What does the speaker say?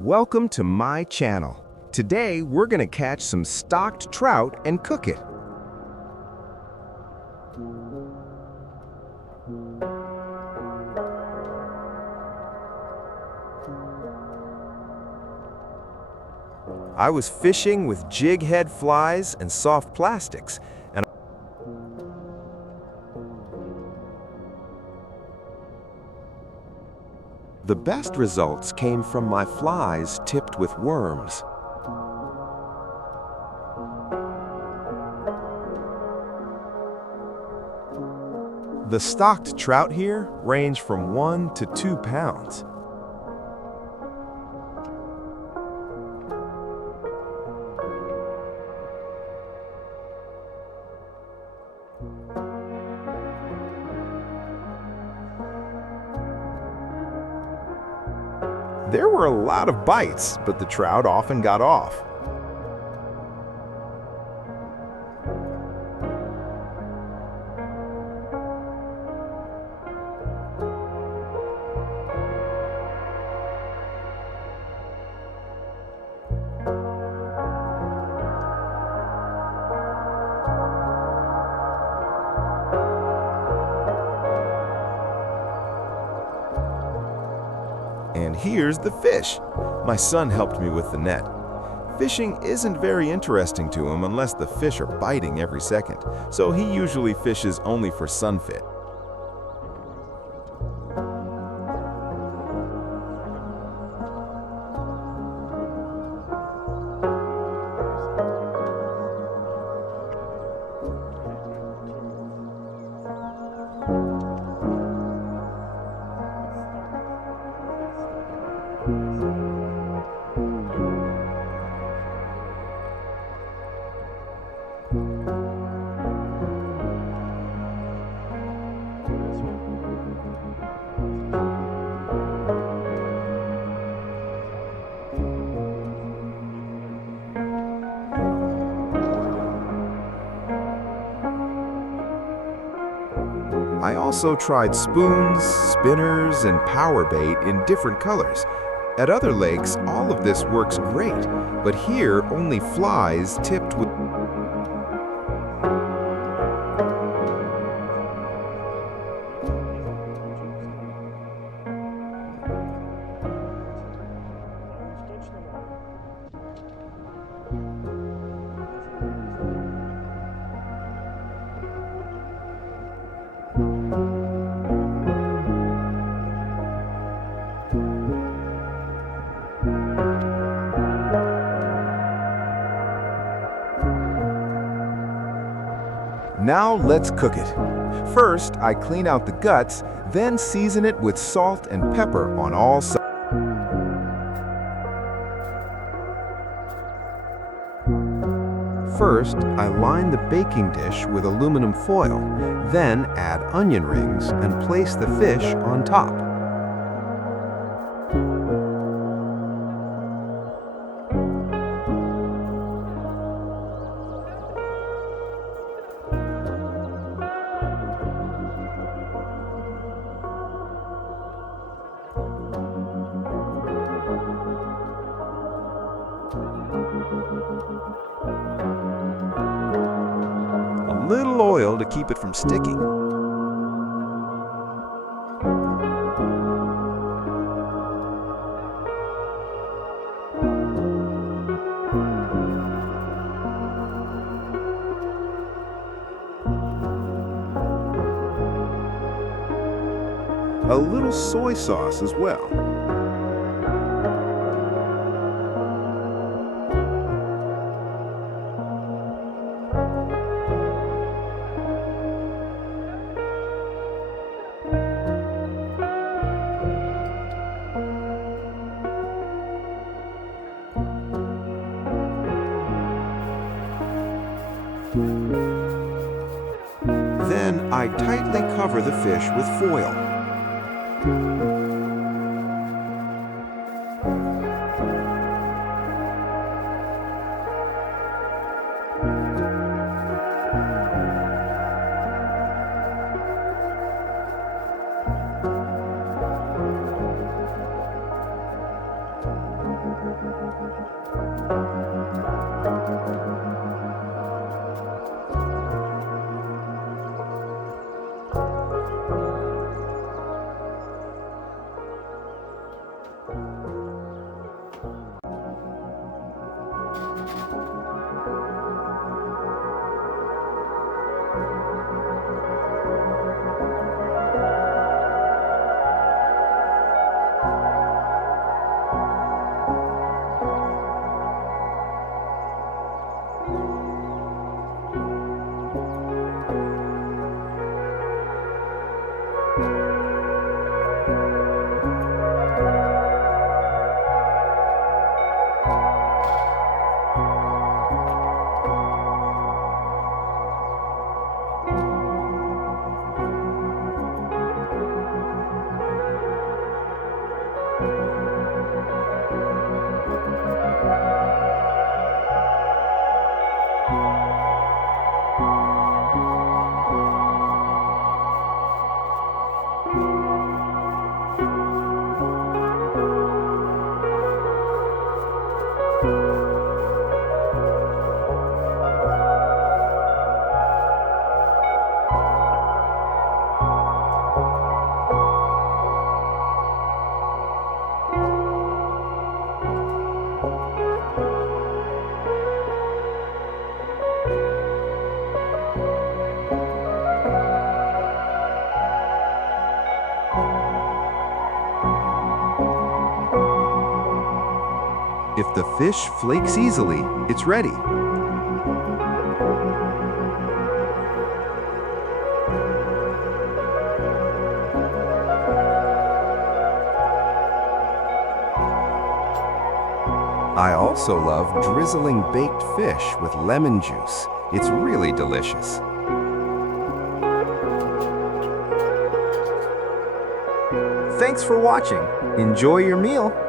Welcome to my channel. Today we're gonna catch some stocked trout and cook it. I was fishing with jig head flies and soft plastics, and the best results came from my flies tipped with worms. The stocked trout here range from 1 to 2 pounds. There were a lot of bites, but the trout often got off. And here's the fish. My son helped me with the net. Fishing isn't very interesting to him unless the fish are biting every second, so he usually fishes only for sunfit. I also tried spoons, spinners, and power bait in different colors. At other lakes, all of this works great, but here only flies tipped with Now let's cook it. First, I clean out the guts, then season it with salt and pepper on all sides. First, I line the baking dish with aluminum foil, then add onion rings and place the fish on top. A little oil to keep it from sticking. A little soy sauce as well. Then I tightly cover the fish with foil. If the fish flakes easily, it's ready. I also love drizzling baked fish with lemon juice. It's really delicious. Thanks for watching. Enjoy your meal.